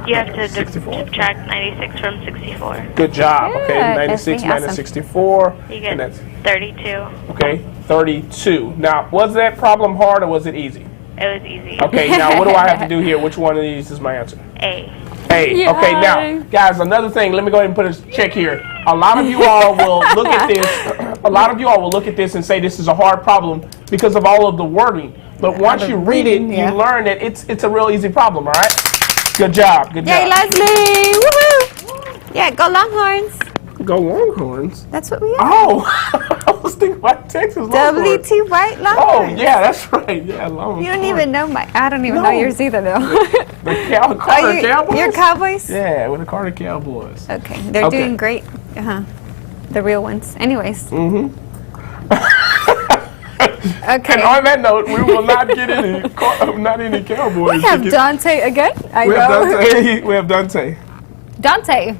You have to 64. subtract 96 from 64. Good job. Good. Okay, 96 That's minus awesome. 64. You And get that's, 32. okay, 32. Now, was that problem hard or was it easy? It was easy. Okay, now what do I have to do here? Which one of these is my answer? A. Hey, okay, now, Yay. guys, another thing, let me go ahead and put a check here. A lot of you all will look at this, and say this is a hard problem because of all of the wording. But once you read it, yeah. you learn that it's a real easy problem, all right? Good job, good Yay, job. Leslie! Woohoo! Yeah, go Longhorns. Go Longhorns. That's what we are. Oh, I was thinking about Texas Longhorns. WT White Oh, Longhorns. yeah, that's right. Yeah, Longhorns. You don't even know my. I don't even No. know yours either, though. The Carter Cowboys? Your Cowboys? Yeah, with the Carter Cowboys. Okay, they're Okay. doing great. The real ones. Anyways. And Okay. on that note, we will not get any Cowboys. We have Dante again. I We have know. Dante. We have Dante. Dante.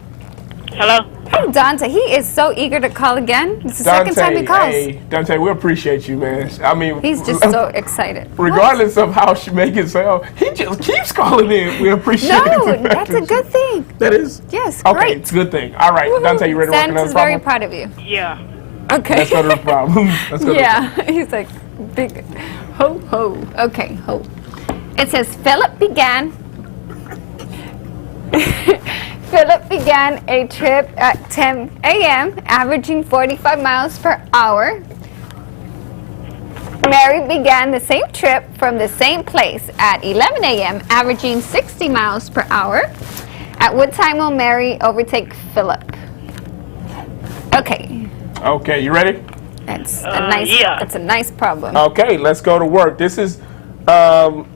Hello? Hey, Dante. He is so eager to call again. It's the second time he calls. Hey, Dante, we appreciate you, man. I mean, He's just so excited. regardless of how she make it sound, he just keeps calling in. We appreciate it. No, the fact that's a good thing. That is? Yes, Okay, great. it's a good thing. All right, Dante, you ready to work Santa's another very problem? proud of you. Yeah. Okay. Let's go to the problem. Let's go to the Yeah, he's like, big ho ho. Okay, ho. It says Philip began a trip at 10 a.m., averaging 45 miles per hour. Mary began the same trip from the same place at 11 a.m., averaging 60 miles per hour. At what time will Mary overtake Philip? Okay, Okay, you ready? that's a nice. yeah. That's a nice problem. Okay, let's go to work. This is, I'll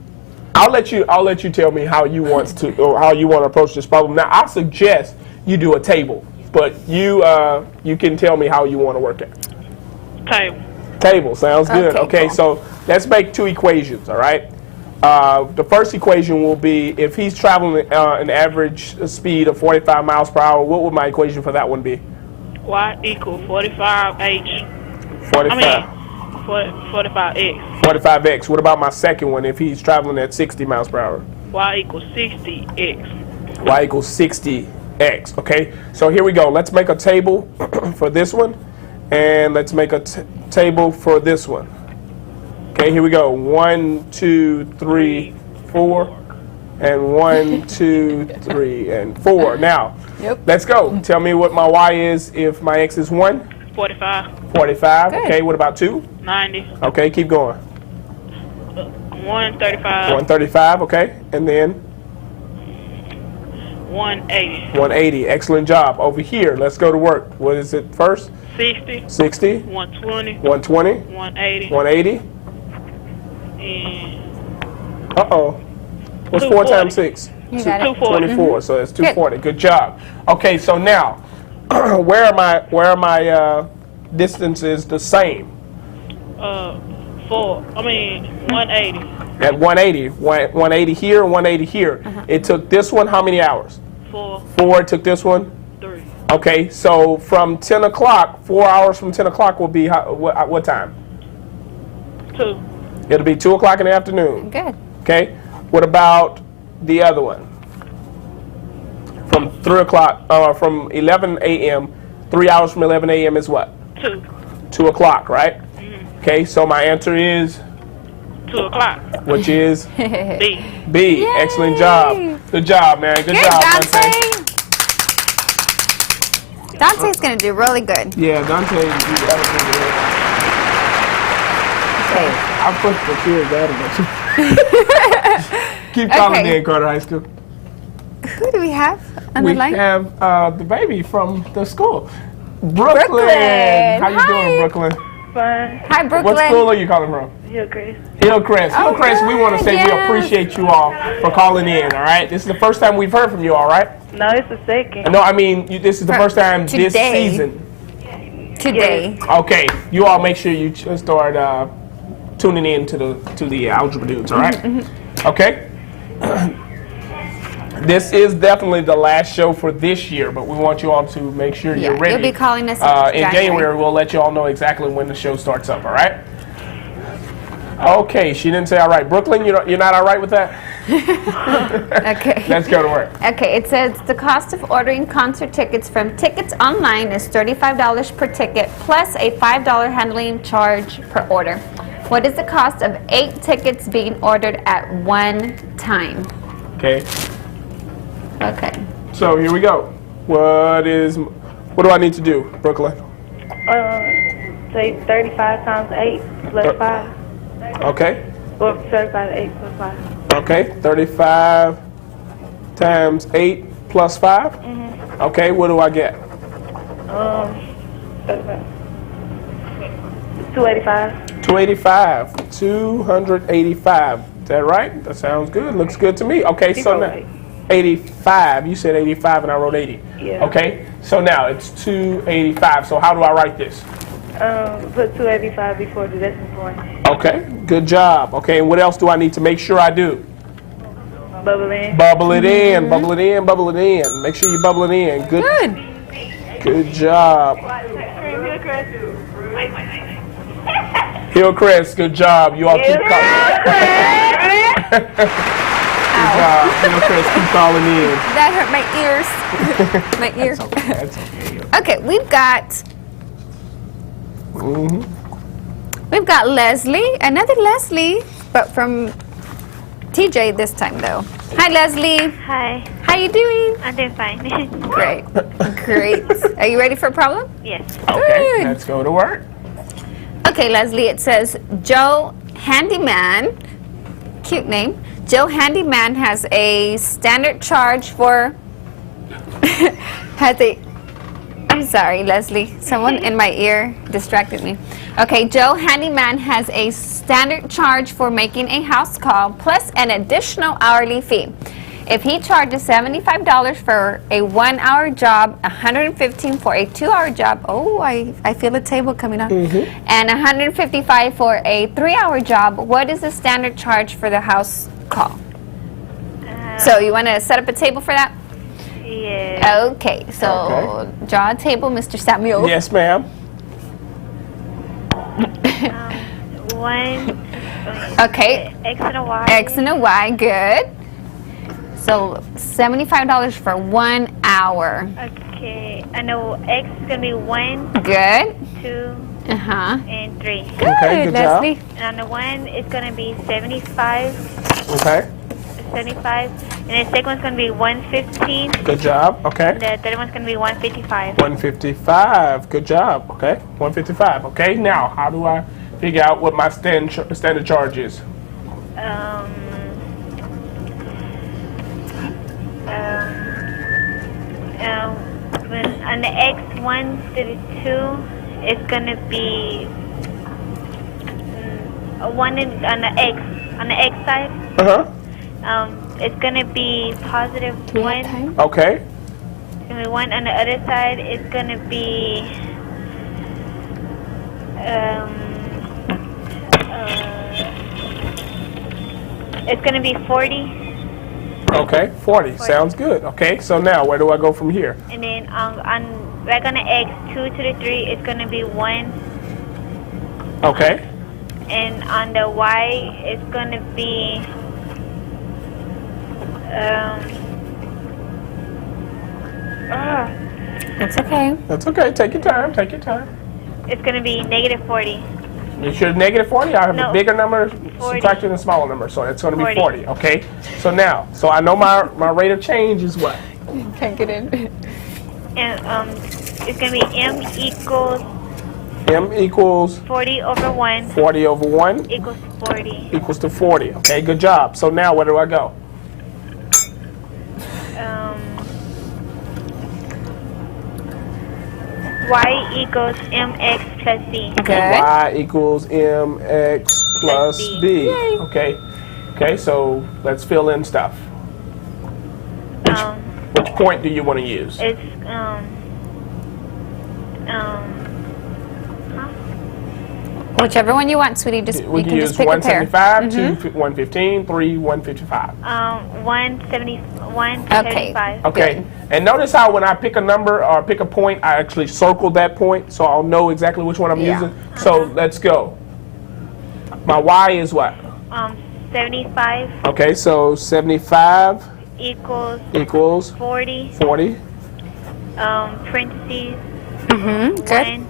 let you tell me how you want to approach this problem. Now, I suggest you do a table, but you can tell me how you want to work it. Table. Table sounds good. Okay, Okay, cool. so let's make 2 equations. All right. The first equation will be if he's traveling an average speed of 45 miles per hour. What would my equation for that one be? Y equals 45H. 45. 45X. 45x. What about my second one if he's traveling at 60 miles per hour? Y equals 60X. Y equals 60x. Okay, so here we go. Let's make a table for this one, and let's make a table for this one. Okay, here we go. 1, 2, 3, 4, and 1, 2, 3, and 4. Now, Yep. let's go. Tell me what my y is if my x is 1. 45. 45. Good. Okay, what about 2? 90. Okay, keep going. 135. 135. Okay, and then 180. 180. Excellent job. Over here, let's go to work. What is it first? 60. 60. 120. 120. 180. 180. And Uh-oh. What's 4 240. times 6? You got it. 240. 24. So that's 240. Good job. Okay, so now, where are my distances the same? 180. At 180. 180 here, 180 here. It took this one how many hours? 4, 4. It took this one? 3. Okay, so from 10 o'clock, 4 hours from 10 o'clock will be what time? 2. It'll be 2 o'clock in the afternoon. Good. Okay. What about the other one? From 3 o'clock, from 11 a.m., 3 hours from 11 a.m. is what? 2. 2 o'clock, right? Okay, so my answer is, 2 o'clock. which is B. B. Yay. Excellent job. Good job, man. Good Good, job, Dante. Dante's gonna do really good. Yeah, Dante, you gotta do it. Okay. I pushed the kids out of it. Keep calling Okay. in, Carter High School. Who do we have on We the line? have the baby from the school. Brooklyn. Brooklyn. How you Hi. doing, Brooklyn? Fine. Hi, Brooklyn. What school are you calling from? Hillcrest. Hillcrest. Hillcrest, we want to say we yes. appreciate you all for calling in, all right? This is the first time we've heard from you, all right? No, it's the second. No, I mean, this is the first time this Today. season. Today. Okay, you all make sure you start tuning in to the Algebra Dudes, all right? Okay? This is definitely the last show for this year, but we want you all to make sure you're ready. You'll be calling us in January. We'll let you all know exactly when the show starts up, all right? Okay, she didn't say all right. Brooklyn, you're not all right with that? Okay. Let's go to work. Okay, it says the cost of ordering concert tickets from Tickets Online is $35 per ticket plus a $5 handling charge per order. What is the cost of 8 tickets being ordered at one time? Okay, Okay. so here we go. What do I need to do, Brooklyn? Say 35 times 8 plus 5. Okay, Or 35 to 8 plus 5. okay, 35 times 8 plus 5? Okay, what do I get? 35. 285. 285. 285. Is that right? That sounds good. Looks good to me. Okay, so now 85. You said 85 and I wrote 80. Yeah. Okay, so now it's 285. So how do I write this? Put 285 before the decimal point. Okay, good job. Okay, and what else do I need to make sure I do? Bubble in. Bubble it in, bubble it in, bubble it in. Make sure you bubble it in. Good. Good job. Hillcrest, good job. You all keep calling. Good job. Hillcrest, keep calling in. That hurt my ears. My ear. That's okay. Okay, we've got Leslie, another Leslie, but from TJ this time though. Hi Leslie, Hi. how you doing? I'm doing fine. Great, great. Are you ready for a problem? Yes. Okay, Good. let's go to work. Okay, Leslie, it says Joe Handyman, cute name. Joe Handyman has a standard charge for, I'm sorry, Leslie. Someone in my ear distracted me. Okay, Joe Handyman has a standard charge for making a house call plus an additional hourly fee. If he charges $75 for a 1-hour job, $115 for a 2-hour job, oh, I feel a table coming on, and $155 for a 3-hour job, what is the standard charge for the house call? So you want to set up a table for that? Yeah. Okay, so Okay. draw a table, Mr. Samuel. Yes, ma'am. One. Okay, X and a Y. X and a Y, good. So $75 for 1 hour. Okay. I know X is gonna be 1, Good. 2, Uh-huh. and 3. Good, Okay, good job. Leslie. And on the one, it's gonna be 75, Okay, 75, and the second one's gonna be 115. good job. Okay. And the third one's gonna be 155. 155. Good job. Okay, 155. Okay, now how do I figure out what my standard charge is? When on the X 1 to the 2, it's gonna be one on the X side. It's gonna be positive Do we have 1. time? Okay. It's gonna be 1 on the other side. It's gonna be it's gonna be 40. Okay, 40. Sounds good. Okay, so now where do I go from here? And then on right on the X 2 to the 3, it's gonna be 1. Okay. And on the Y, it's gonna be It's okay. That's okay. Take your time. Take your time. it's gonna be negative 40. You should negative 40. I have a No. bigger number 40. subtracting a smaller number, so it's going to be 40. 40. Okay. So now, so I know my rate of change is what? Can't get in. And it's gonna be M equals M equals 40 over 1 40 over 1 equals 40. equals to 40. Okay, good job. So now where do I go? Y equals mx plus b. Good. Y equals mx plus B. b. Okay. Okay, so let's fill in stuff. Which point do you want to use? It's Whichever one you want, sweetie. Just We you can can use just pick a pair. 175, 2 115, 3 155. 175. Okay. Good. And notice how when I pick a number or pick a point, I actually circle that point so I'll know exactly which one I'm Yeah. using. So let's go. My Y is what? 75 Okay, so 75 equals equals 40. 40. Parentheses Good. 1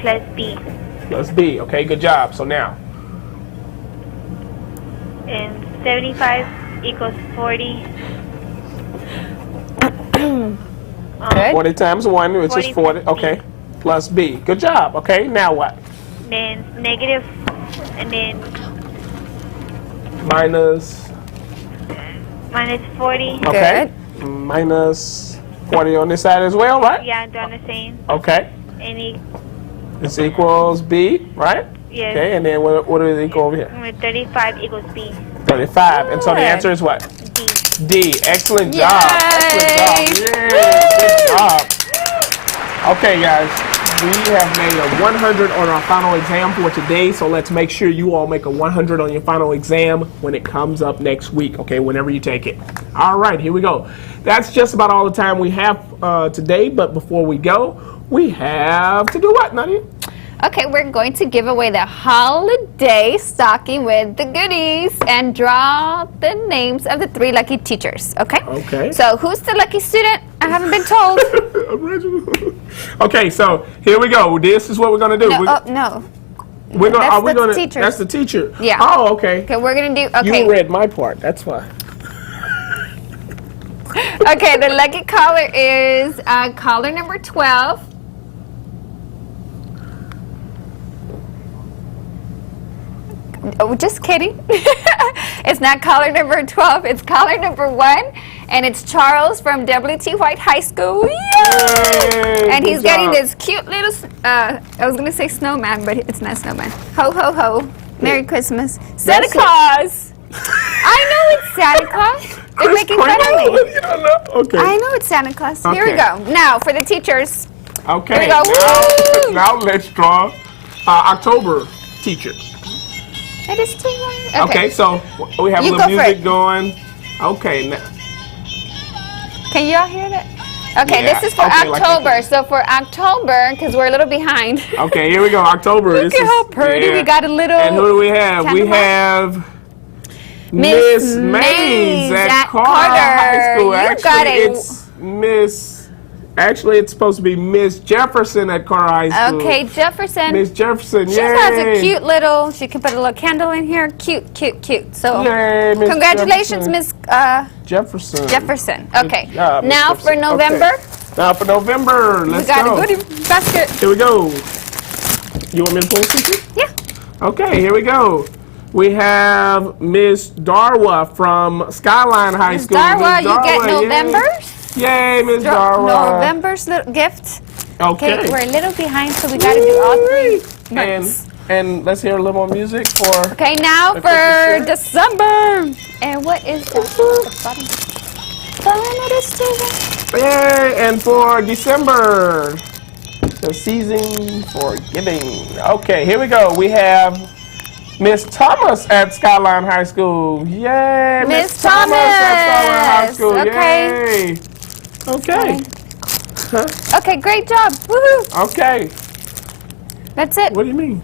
plus b. Plus B. Okay, good job. So now, And 75 equals 40. Good. 40 times 1, which is 40. 40 plus B. Okay, plus B. Good job. Okay, now what? Then negative, and then Minus, minus 40. okay. Minus 40 on this side as well, right? Yeah, doing the same. Okay. And This equals B, right? yes. Okay, and then what does it equal over here? 35 equels b. 35. And so the Good. answer is what? D. D. Excellent job. Excellent job. Yay. Yay. Good job. Okay, guys. We have made a 100 on our final exam for today, so let's make sure you all make a 100 on your final exam when it comes up next week, okay, whenever you take it. All right, here we go. That's just about all the time we have today, but before we go, we have to do what, Nadia? Okay, we're going to give away the holiday stocking with the goodies and draw the names of the 3 lucky teachers, okay? Okay. So who's the lucky student? I haven't been told. Okay, so here we go. This is what we're gonna do. No, no. We're gonna, that's are we the gonna? teachers. That's the teacher. Yeah. Oh, okay. Okay, we're gonna do, okay. You read my part. That's why. Okay, the lucky caller is caller number 12. Oh, just kidding. It's not caller number 12, it's caller number 1, and it's Charles from WT White High School. Yay! Yay, And he's good getting job. this cute little, I was going to say snowman, but it's not snowman. Ho, ho, ho. Merry Christmas. Santa That's it. Claus. I know it's Santa Claus. They're making fun of me. You don't know? Okay. I know it's Santa Claus. Here we Okay. go. Now, for the teachers. Okay. Here we go. Woo! Now let's draw October teacher. That is too long. Okay, so we have a You little go for music it. going. Okay. Can y'all hear that? Okay, Yeah, this is for okay, like October. that. So for October, because we're a little behind. Okay, here we go. October. Look This at is, how pretty. We got a little. And who do we have? We candlelight. have Miss Miss Mays at Carter. Carter High School. You Actually, got a- it's Miss. Actually, it's supposed to be Miss Jefferson at Carter High School. Okay, Jefferson. Miss Jefferson. She Yay. has a cute little. She can put a little candle in here. Cute, cute, cute. So, Yay, Miss congratulations, Jefferson. Miss Jefferson. Jefferson. Okay. job, Miss Now for Jefferson. November, Okay. Now for November. we Let's got go. a goodie basket. Here we go. You want me to pull something? Yeah. Okay, here we go. We have Miss Darwa from Skyline High School. Darwa, Miss you get yay. November's. Yay, Miss Darwa. November's little gift. Okay. Okay, we're a little behind, so we got to do all 3 And months. and let's hear a little more music for. Okay, now the for Christmas December. And what is that? The bottom. Yay, and for December, the season for giving. Okay, here we go. We have Miss Thomas at Skyline High School. Yay, Miss Thomas at Skyline High Thomas. School. Okay. Yay. Okay. Okay, great job. Woohoo. Okay. That's it. What do you mean?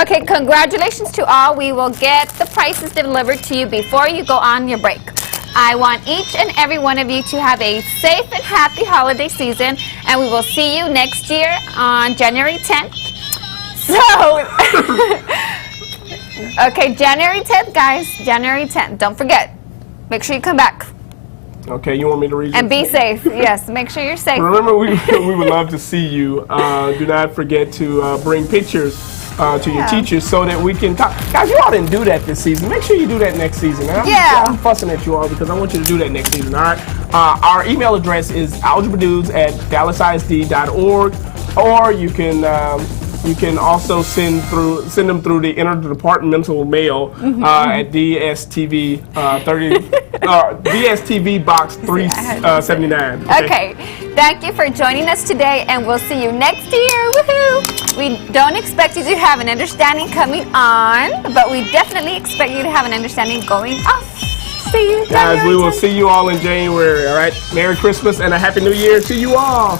Okay, congratulations to all. We will get the prices delivered to you before you go on your break. I want each and every one of you to have a safe and happy holiday season, and we will see you next year on January 10th. So, okay, January 10th, guys. January 10th. Don't forget. Make sure you come back. Okay, you want me to read And your- be safe. Yes, make sure you're safe. Remember, we would love to see you. Do not forget to bring pictures to your Yeah. teachers so that we can talk. Guys, you all didn't do that this season. Make sure you do that next season. Yeah. I'm fussing at you all because I want you to do that next season, all right? Our email address is algebradudes@dallasisd.org, or you can also send them through the interdepartmental mail at DSTV DSTV box 379. Okay, thank you for joining us today, and we'll see you next year. Woohoo! We don't expect you to have an understanding coming on, but we definitely expect you to have an understanding going off. See you, Guys, we will January 10th. see you all in January, all right? Merry Christmas and a Happy New Year to you all.